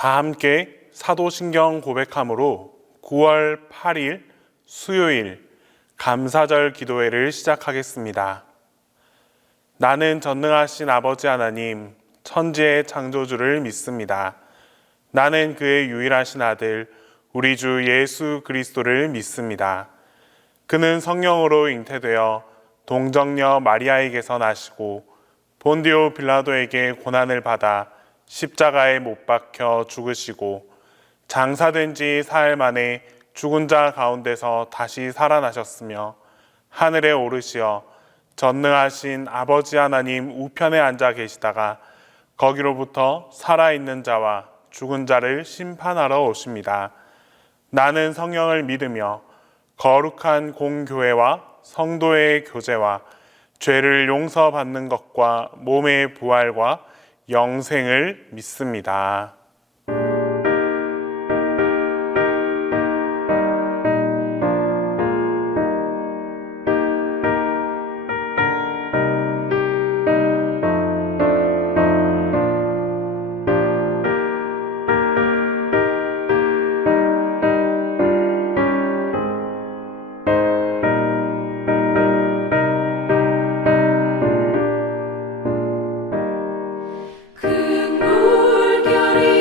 다 함께 사도신경 고백함으로 9월 8일 수요일 감사절 기도회를 시작하겠습니다. 나는 전능하신 아버지 하나님, 천지의 창조주를 믿습니다. 나는 그의 유일하신 아들, 우리 주 예수 그리스도를 믿습니다. 그는 성령으로 잉태되어 동정녀 마리아에게서 나시고 본디오 빌라도에게 고난을 받아 십자가에 못 박혀 죽으시고 장사된 지 사흘 만에 죽은 자 가운데서 다시 살아나셨으며 하늘에 오르시어 전능하신 아버지 하나님 우편에 앉아 계시다가 거기로부터 살아있는 자와 죽은 자를 심판하러 오십니다. 나는 성령을 믿으며 거룩한 공교회와 성도의 교제와 죄를 용서받는 것과 몸의 부활과 영생을 믿습니다. 그 물결이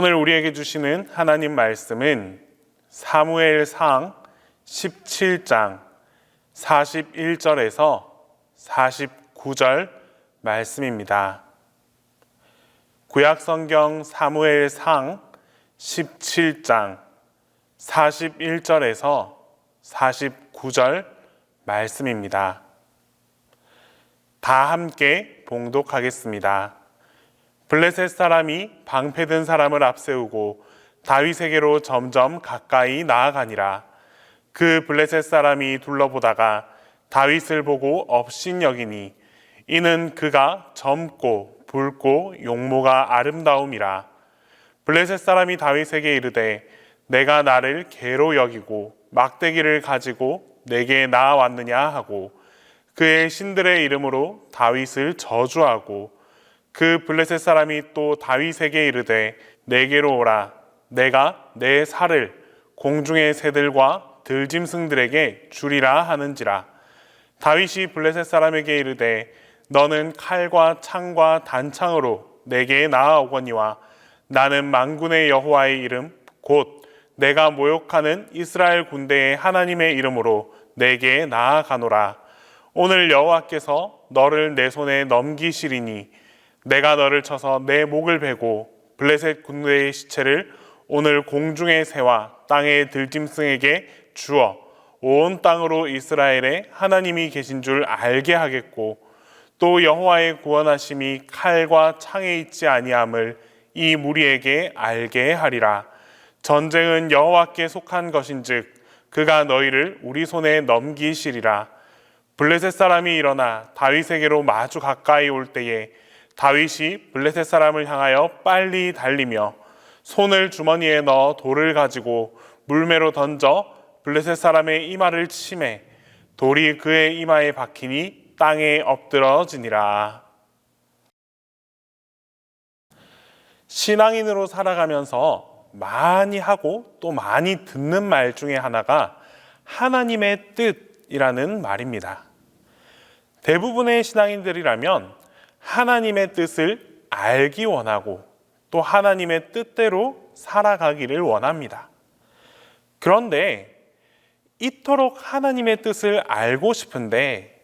오늘 우리에게 주시는 하나님 말씀은 사무엘상 17장 41절에서 49절 말씀입니다. 구약성경 사무엘상 17장 41절에서 49절 말씀입니다. 다 함께 봉독하겠습니다. 블레셋 사람이 방패든 사람을 앞세우고 다윗에게로 점점 가까이 나아가니라. 그 블레셋 사람이 둘러보다가 다윗을 보고 업신여기니 이는 그가 젊고 붉고 용모가 아름다움이라. 블레셋 사람이 다윗에게 이르되 내가 나를 개로 여기고 막대기를 가지고 내게 나아왔느냐 하고 그의 신들의 이름으로 다윗을 저주하고 그 블레셋 사람이 또 다윗에게 이르되 내게로 오라. 내가 내 살을 공중의 새들과 들짐승들에게 주리라 하는지라. 다윗이 블레셋 사람에게 이르되 너는 칼과 창과 단창으로 내게 나아오거니와 나는 만군의 여호와의 이름 곧 내가 모욕하는 이스라엘 군대의 하나님의 이름으로 내게 나아가노라. 오늘 여호와께서 너를 내 손에 넘기시리니 내가 너를 쳐서 내 목을 베고 블레셋 군대의 시체를 오늘 공중의 새와 땅의 들짐승에게 주어 온 땅으로 이스라엘의 하나님이 계신 줄 알게 하겠고 또 여호와의 구원하심이 칼과 창에 있지 아니함을 이 무리에게 알게 하리라. 전쟁은 여호와께 속한 것인즉 그가 너희를 우리 손에 넘기시리라. 블레셋 사람이 일어나 다윗에게로 마주 가까이 올 때에 다윗이 블레셋 사람을 향하여 빨리 달리며 손을 주머니에 넣어 돌을 가지고 물매로 던져 블레셋 사람의 이마를 치매 돌이 그의 이마에 박히니 땅에 엎드러지니라. 신앙인으로 살아가면서 많이 하고 또 많이 듣는 말 중에 하나가 하나님의 뜻이라는 말입니다. 대부분의 신앙인들이라면 하나님의 뜻을 알기 원하고 또 하나님의 뜻대로 살아가기를 원합니다. 그런데 이토록 하나님의 뜻을 알고 싶은데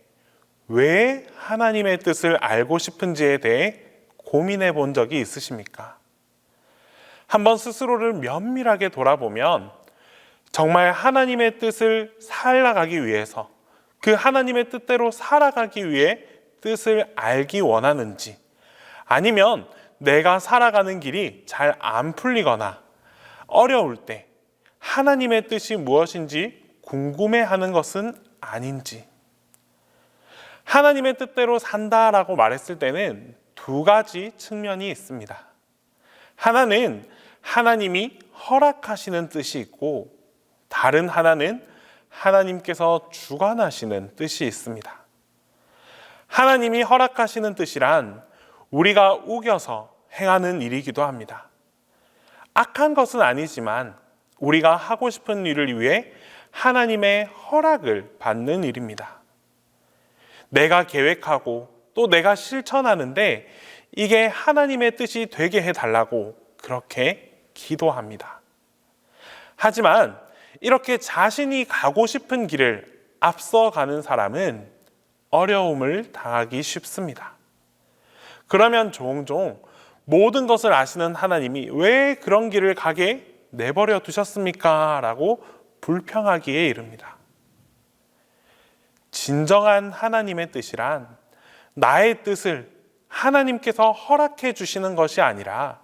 왜 하나님의 뜻을 알고 싶은지에 대해 고민해 본 적이 있으십니까? 한번 스스로를 면밀하게 돌아보면 정말 하나님의 뜻을 살아가기 위해서 그 하나님의 뜻대로 살아가기 위해 뜻을 알기 원하는지 아니면 내가 살아가는 길이 잘 안 풀리거나 어려울 때 하나님의 뜻이 무엇인지 궁금해하는 것은 아닌지. 하나님의 뜻대로 산다라고 말했을 때는 두 가지 측면이 있습니다. 하나는 하나님이 허락하시는 뜻이 있고 다른 하나는 하나님께서 주관하시는 뜻이 있습니다. 하나님이 허락하시는 뜻이란 우리가 우겨서 행하는 일이기도 합니다. 악한 것은 아니지만 우리가 하고 싶은 일을 위해 하나님의 허락을 받는 일입니다. 내가 계획하고 또 내가 실천하는데 이게 하나님의 뜻이 되게 해달라고 그렇게 기도합니다. 하지만 이렇게 자신이 가고 싶은 길을 앞서가는 사람은 어려움을 당하기 쉽습니다. 그러면 종종 모든 것을 아시는 하나님이 왜 그런 길을 가게 내버려 두셨습니까? 라고 불평하기에 이릅니다. 진정한 하나님의 뜻이란 나의 뜻을 하나님께서 허락해 주시는 것이 아니라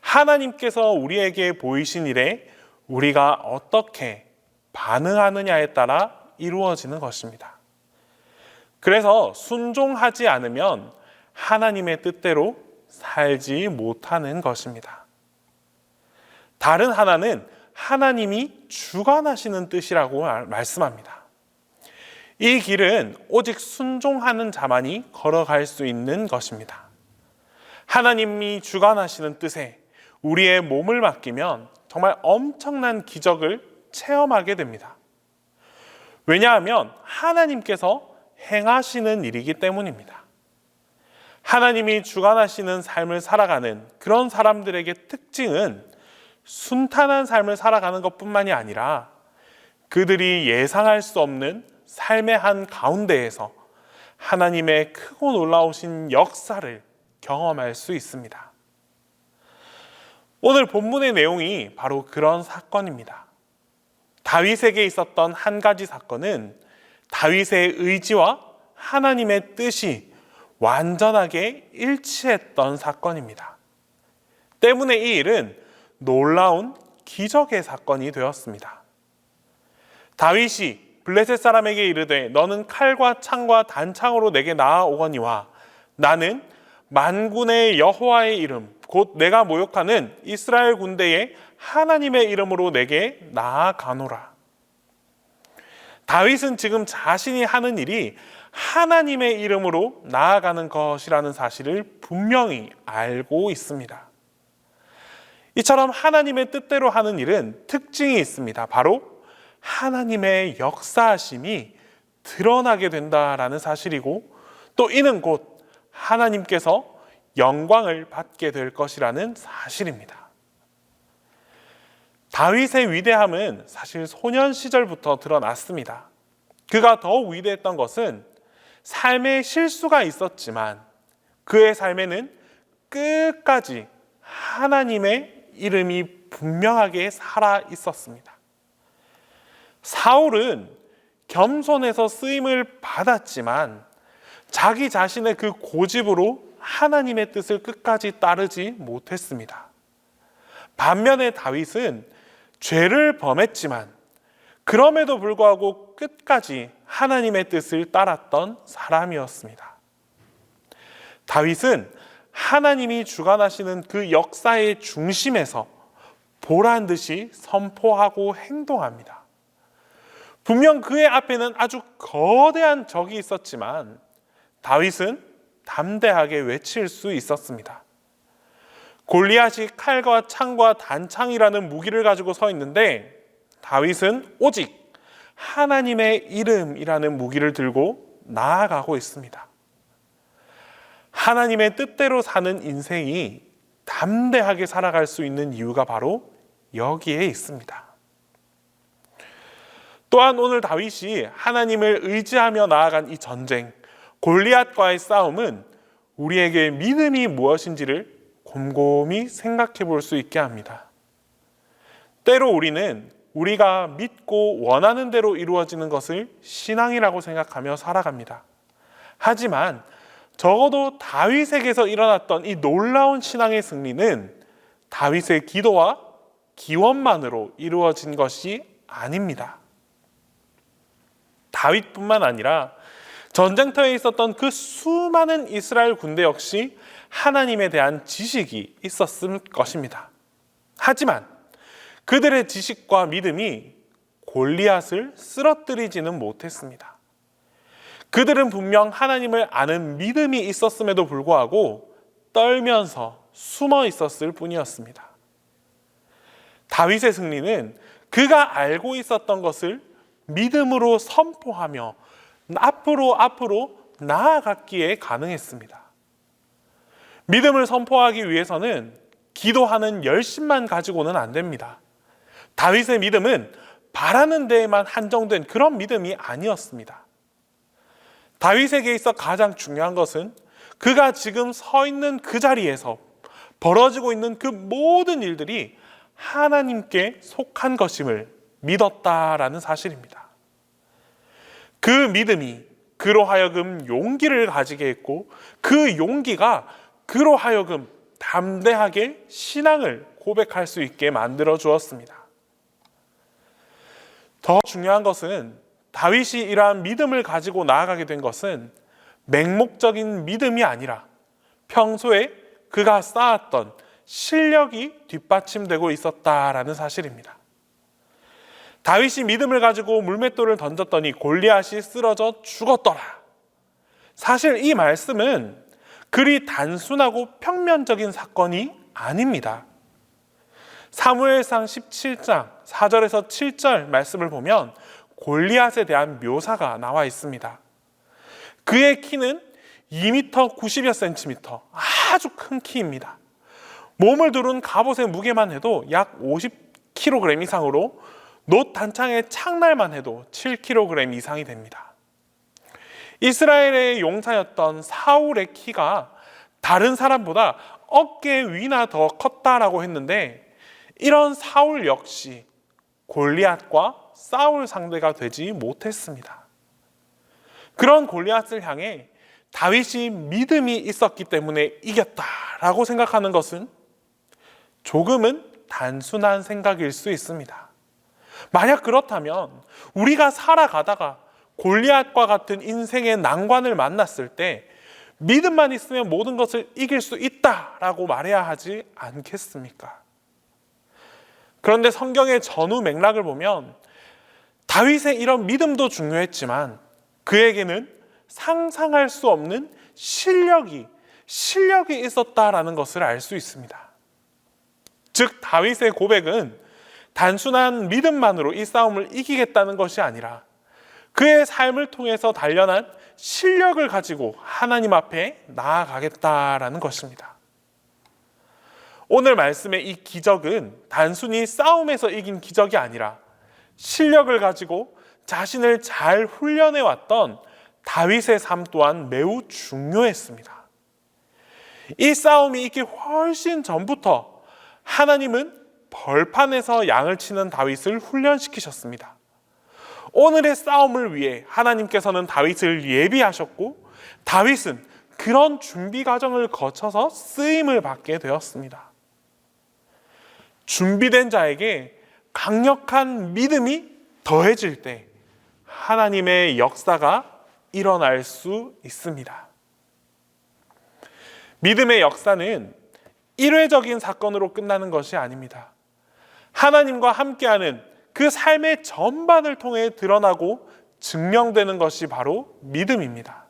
하나님께서 우리에게 보이신 일에 우리가 어떻게 반응하느냐에 따라 이루어지는 것입니다. 그래서 순종하지 않으면 하나님의 뜻대로 살지 못하는 것입니다. 다른 하나는 하나님이 주관하시는 뜻이라고 말씀합니다. 이 길은 오직 순종하는 자만이 걸어갈 수 있는 것입니다. 하나님이 주관하시는 뜻에 우리의 몸을 맡기면 정말 엄청난 기적을 체험하게 됩니다. 왜냐하면 하나님께서 행하시는 일이기 때문입니다. 하나님이 주관하시는 삶을 살아가는 그런 사람들에게 특징은 순탄한 삶을 살아가는 것뿐만이 아니라 그들이 예상할 수 없는 삶의 한 가운데에서 하나님의 크고 놀라우신 역사를 경험할 수 있습니다. 오늘 본문의 내용이 바로 그런 사건입니다. 다윗에게 있었던 한 가지 사건은 다윗의 의지와 하나님의 뜻이 완전하게 일치했던 사건입니다. 때문에 이 일은 놀라운 기적의 사건이 되었습니다. 다윗이 블레셋 사람에게 이르되 너는 칼과 창과 단창으로 내게 나아오거니와 나는 만군의 여호와의 이름 곧 내가 모욕하는 이스라엘 군대의 하나님의 이름으로 내게 나아가노라. 다윗은 지금 자신이 하는 일이 하나님의 이름으로 나아가는 것이라는 사실을 분명히 알고 있습니다. 이처럼 하나님의 뜻대로 하는 일은 특징이 있습니다. 바로 하나님의 역사하심이 드러나게 된다라는 사실이고 또 이는 곧 하나님께서 영광을 받게 될 것이라는 사실입니다. 다윗의 위대함은 사실 소년 시절부터 드러났습니다. 그가 더욱 위대했던 것은 삶에 실수가 있었지만 그의 삶에는 끝까지 하나님의 이름이 분명하게 살아 있었습니다. 사울은 겸손해서 쓰임을 받았지만 자기 자신의 그 고집으로 하나님의 뜻을 끝까지 따르지 못했습니다. 반면에 다윗은 죄를 범했지만 그럼에도 불구하고 끝까지 하나님의 뜻을 따랐던 사람이었습니다. 다윗은 하나님이 주관하시는 그 역사의 중심에서 보란 듯이 선포하고 행동합니다. 분명 그의 앞에는 아주 거대한 적이 있었지만 다윗은 담대하게 외칠 수 있었습니다. 골리앗이 칼과 창과 단창이라는 무기를 가지고 서 있는데 다윗은 오직 하나님의 이름이라는 무기를 들고 나아가고 있습니다. 하나님의 뜻대로 사는 인생이 담대하게 살아갈 수 있는 이유가 바로 여기에 있습니다. 또한 오늘 다윗이 하나님을 의지하며 나아간 이 전쟁, 골리앗과의 싸움은 우리에게 믿음이 무엇인지를 곰곰이 생각해 볼 수 있게 합니다. 때로 우리는 우리가 믿고 원하는 대로 이루어지는 것을 신앙이라고 생각하며 살아갑니다. 하지만 적어도 다윗에게서 일어났던 이 놀라운 신앙의 승리는 다윗의 기도와 기원만으로 이루어진 것이 아닙니다. 다윗뿐만 아니라 전쟁터에 있었던 그 수많은 이스라엘 군대 역시 하나님에 대한 지식이 있었을 것입니다. 하지만 그들의 지식과 믿음이 골리앗을 쓰러뜨리지는 못했습니다. 그들은 분명 하나님을 아는 믿음이 있었음에도 불구하고 떨면서 숨어 있었을 뿐이었습니다. 다윗의 승리는 그가 알고 있었던 것을 믿음으로 선포하며 앞으로 나아갔기에 가능했습니다. 믿음을 선포하기 위해서는 기도하는 열심만 가지고는 안 됩니다. 다윗의 믿음은 바라는 데에만 한정된 그런 믿음이 아니었습니다. 다윗에게 있어 가장 중요한 것은 그가 지금 서 있는 그 자리에서 벌어지고 있는 그 모든 일들이 하나님께 속한 것임을 믿었다라는 사실입니다. 그 믿음이 그로 하여금 용기를 가지게 했고 그 용기가 그로 하여금 담대하게 신앙을 고백할 수 있게 만들어 주었습니다. 더 중요한 것은 다윗이 이러한 믿음을 가지고 나아가게 된 것은 맹목적인 믿음이 아니라 평소에 그가 쌓았던 실력이 뒷받침되고 있었다라는 사실입니다. 다윗이 믿음을 가지고 물맷돌을 던졌더니 골리앗이 쓰러져 죽었더라. 사실 이 말씀은 그리 단순하고 평면적인 사건이 아닙니다. 사무엘상 17장 4절에서 7절 말씀을 보면 골리앗에 대한 묘사가 나와 있습니다. 그의 키는 2m 90여 cm, 아주 큰 키입니다. 몸을 두른 갑옷의 무게만 해도 약 50kg 이상으로 놋 단창의 창날만 해도 7kg 이상이 됩니다. 이스라엘의 용사였던 사울의 키가 다른 사람보다 어깨 위나 더 컸다라고 했는데, 이런 사울 역시 골리앗과 싸울 상대가 되지 못했습니다. 그런 골리앗을 향해 다윗이 믿음이 있었기 때문에 이겼다라고 생각하는 것은 조금은 단순한 생각일 수 있습니다. 만약 그렇다면 우리가 살아가다가 골리앗과 같은 인생의 난관을 만났을 때 믿음만 있으면 모든 것을 이길 수 있다라고 말해야 하지 않겠습니까? 그런데 성경의 전후 맥락을 보면 다윗의 이런 믿음도 중요했지만 그에게는 상상할 수 없는 실력이 있었다라는 것을 알 수 있습니다. 즉 다윗의 고백은 단순한 믿음만으로 이 싸움을 이기겠다는 것이 아니라 그의 삶을 통해서 단련한 실력을 가지고 하나님 앞에 나아가겠다라는 것입니다. 오늘 말씀의 이 기적은 단순히 싸움에서 이긴 기적이 아니라 실력을 가지고 자신을 잘 훈련해왔던 다윗의 삶 또한 매우 중요했습니다. 이 싸움이 있기 훨씬 전부터 하나님은 벌판에서 양을 치는 다윗을 훈련시키셨습니다. 오늘의 싸움을 위해 하나님께서는 다윗을 예비하셨고 다윗은 그런 준비 과정을 거쳐서 쓰임을 받게 되었습니다. 준비된 자에게 강력한 믿음이 더해질 때 하나님의 역사가 일어날 수 있습니다. 믿음의 역사는 일회적인 사건으로 끝나는 것이 아닙니다. 하나님과 함께하는 그 삶의 전반을 통해 드러나고 증명되는 것이 바로 믿음입니다.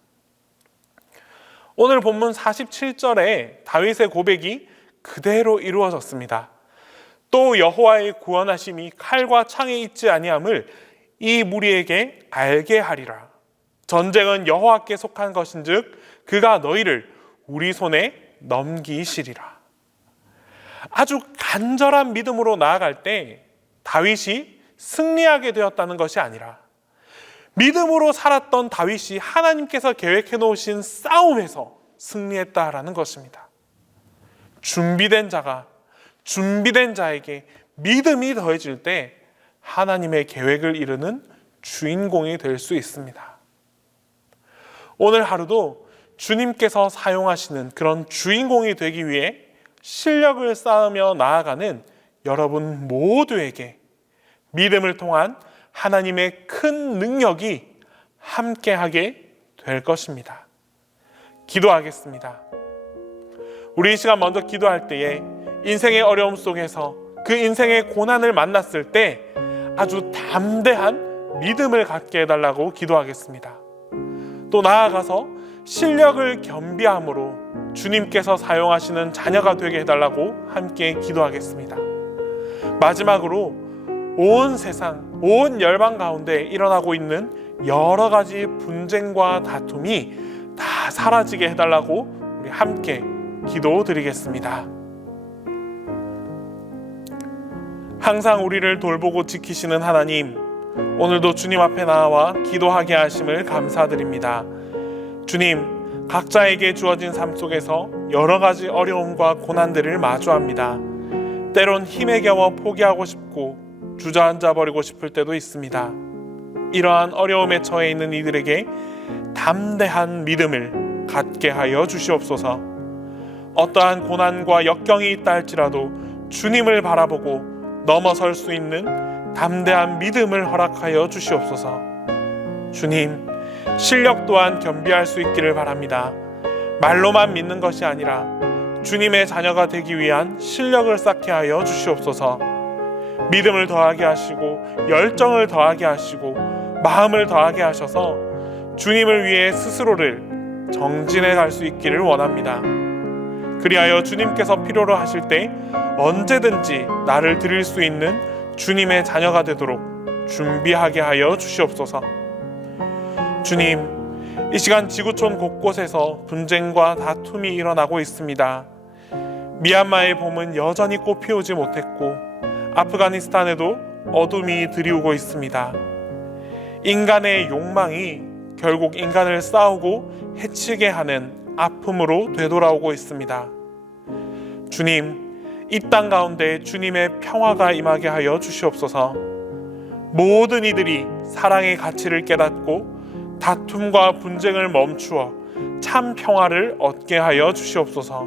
오늘 본문 47절에 다윗의 고백이 그대로 이루어졌습니다. 또 여호와의 구원하심이 칼과 창에 있지 아니함을 이 무리에게 알게 하리라. 전쟁은 여호와께 속한 것인즉 그가 너희를 우리 손에 넘기시리라. 아주 간절한 믿음으로 나아갈 때 다윗이 승리하게 되었다는 것이 아니라 믿음으로 살았던 다윗이 하나님께서 계획해 놓으신 싸움에서 승리했다라는 것입니다. 준비된 자에게 믿음이 더해질 때 하나님의 계획을 이루는 주인공이 될 수 있습니다. 오늘 하루도 주님께서 사용하시는 그런 주인공이 되기 위해 실력을 쌓으며 나아가는 여러분 모두에게 믿음을 통한 하나님의 큰 능력이 함께하게 될 것입니다. 기도하겠습니다. 우리 이 시간 먼저 기도할 때에 인생의 어려움 속에서 그 인생의 고난을 만났을 때 아주 담대한 믿음을 갖게 해달라고 기도하겠습니다. 또 나아가서 실력을 겸비함으로 주님께서 사용하시는 자녀가 되게 해달라고 함께 기도하겠습니다. 마지막으로 온 세상, 온 열방 가운데 일어나고 있는 여러 가지 분쟁과 다툼이 다 사라지게 해달라고 우리 함께 기도드리겠습니다. 항상 우리를 돌보고 지키시는 하나님, 오늘도 주님 앞에 나와 기도하게 하심을 감사드립니다. 주님, 각자에게 주어진 삶 속에서 여러 가지 어려움과 고난들을 마주합니다. 때론 힘에 겨워 포기하고 싶고 주저앉아 버리고 싶을 때도 있습니다. 이러한 어려움에 처해 있는 이들에게 담대한 믿음을 갖게 하여 주시옵소서. 어떠한 고난과 역경이 있다 할지라도 주님을 바라보고 넘어설 수 있는 담대한 믿음을 허락하여 주시옵소서. 주님, 실력 또한 겸비할 수 있기를 바랍니다. 말로만 믿는 것이 아니라 주님의 자녀가 되기 위한 실력을 쌓게 하여 주시옵소서. 믿음을 더하게 하시고 열정을 더하게 하시고 마음을 더하게 하셔서 주님을 위해 스스로를 정진해 갈 수 있기를 원합니다. 그리하여 주님께서 필요로 하실 때 언제든지 나를 드릴 수 있는 주님의 자녀가 되도록 준비하게 하여 주시옵소서. 주님, 이 시간 지구촌 곳곳에서 분쟁과 다툼이 일어나고 있습니다. 미얀마의 봄은 여전히 꽃 피우지 못했고 아프가니스탄에도 어둠이 들이오고 있습니다. 인간의 욕망이 결국 인간을 싸우고 해치게 하는 아픔으로 되돌아오고 있습니다. 주님, 이 땅 가운데 주님의 평화가 임하게 하여 주시옵소서. 모든 이들이 사랑의 가치를 깨닫고 다툼과 분쟁을 멈추어 참 평화를 얻게 하여 주시옵소서.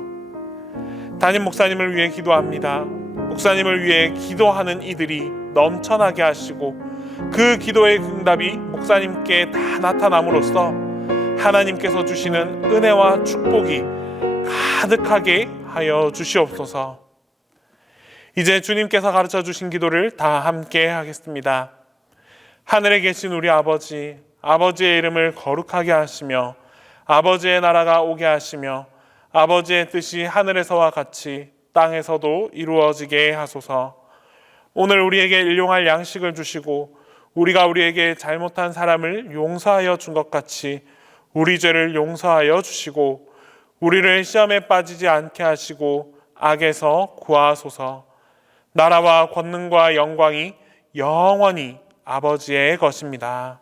담임 목사님을 위해 기도합니다. 목사님을 위해 기도하는 이들이 넘쳐나게 하시고 그 기도의 응답이 목사님께 다 나타남으로써 하나님께서 주시는 은혜와 축복이 가득하게 하여 주시옵소서. 이제 주님께서 가르쳐 주신 기도를 다 함께 하겠습니다. 하늘에 계신 우리 아버지, 아버지의 이름을 거룩하게 하시며 아버지의 나라가 오게 하시며 아버지의 뜻이 하늘에서와 같이 땅에서도 이루어지게 하소서. 오늘 우리에게 일용할 양식을 주시고 우리가 우리에게 잘못한 사람을 용서하여 준 것 같이 우리 죄를 용서하여 주시고 우리를 시험에 빠지지 않게 하시고 악에서 구하소서. 나라와 권능과 영광이 영원히 아버지의 것입니다.